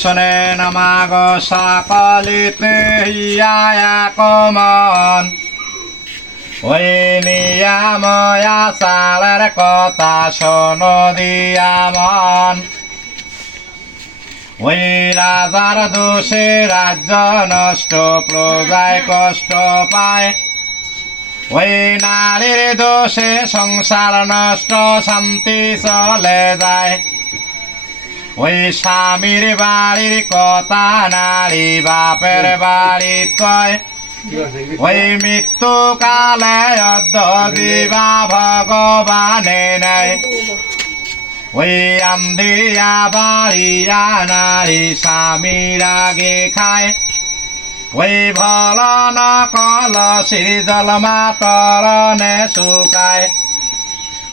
শোনে নামাগ সকলিতে হিয়া কমন ওই নিয়াময়া সালের কথা শোনো দিয়ামন ওই রাজার দোষে রাজ্য নষ্ট প্রজায় কষ্ট পায় ওই নারীর দোষে সংসার নষ্ট শান্তি চলে যায় ওই স্বামীর বাড়ির কথা নারী বাপের বাড়ি কয় ওই মৃত্যুকালে অর্ধ দিবা ভগবানে নেয় ওই আন্দিয়া বাড়িয়া নারী স্বামীর আগে খায় ওই ভল নকল জল মাতরণে শুকায়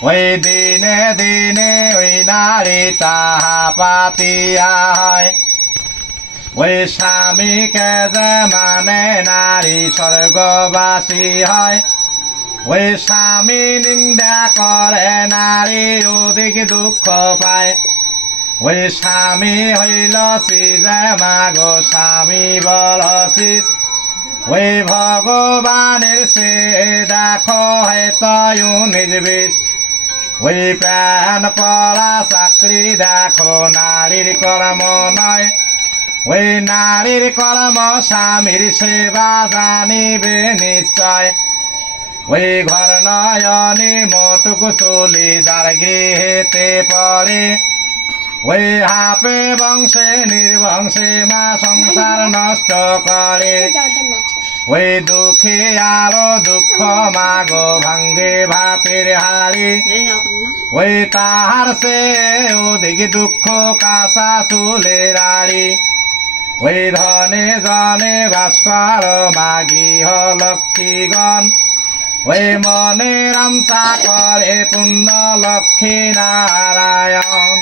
ওই দিনে দিনে ওই নারী তাহা পাতিয়া হয় ওই স্বামীকে যে মানে নারী স্বর্গবাসী হয় ওই স্বামী নিন্দা করে নারী অধিক দুঃখ পায় ওই স্বামী হইল যে মাগো স্বামী বলছিস ওই ভগবানের সে দেখো তয় নির্বিষ ওই প্রাণ পড়া চাকরি দেখো নারীর কর্ম নয় ওই নারীর কর্ম স্বামীর সেবা জানিবে নিশ্চয় ওই ঘর নয়নি মোটুকু চলি যার গৃহেতে পড়ে ওই হাপে বংশে নির্বংশে মা সংসার নষ্ট করে ওই দুঃখে আরো দুঃখ মাগো ভাঙ্গে ভাতের হাড়ি ওই তাহার সে অধিক দুঃখ কাঁচা চুলের আড়ি ওই ধনে জনে ভাস্কর মা গৃহ লক্ষ্মীগণ ওই মনে রামসা করে পুণ্য লক্ষ্মী নারায়ণ।